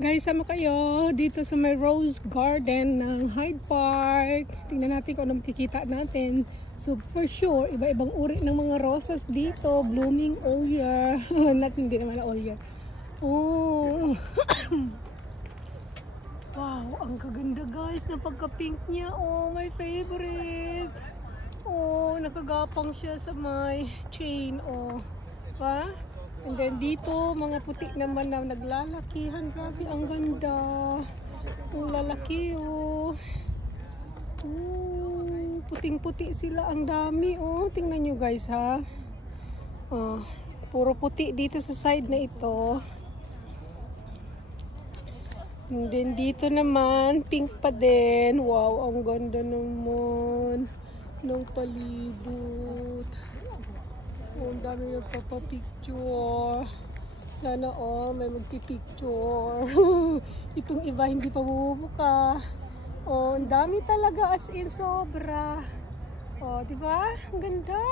Guys, sama kayo dito sa may Rose Garden ng Hyde Park. Tingnan natin kung ano makikita natin. So for sure, iba-ibang uri ng mga rosas dito. Blooming all year. Hindi naman all year. Oh. Wow, ang kaganda guys na pagka-pink niya. Oh, my favorite. Oh, nakagapang siya sa may chain. Oh, pa? And then dito, mga puti naman na naglalakihan. Grabe, ang ganda. Ang lalaki, oh. Puting-puti sila. Ang dami, oh. Tingnan nyo guys, ha. Oh, puro puti dito sa side na ito. And then dito naman, pink pa din. Wow, ang ganda naman ng palibot. Oh, ang dami nagpapapicture. Sana all may magpipicture. Itong iba hindi pa bubuka. Oh, ang dami talaga as in sobra. Oh, di ba? Ang ganda.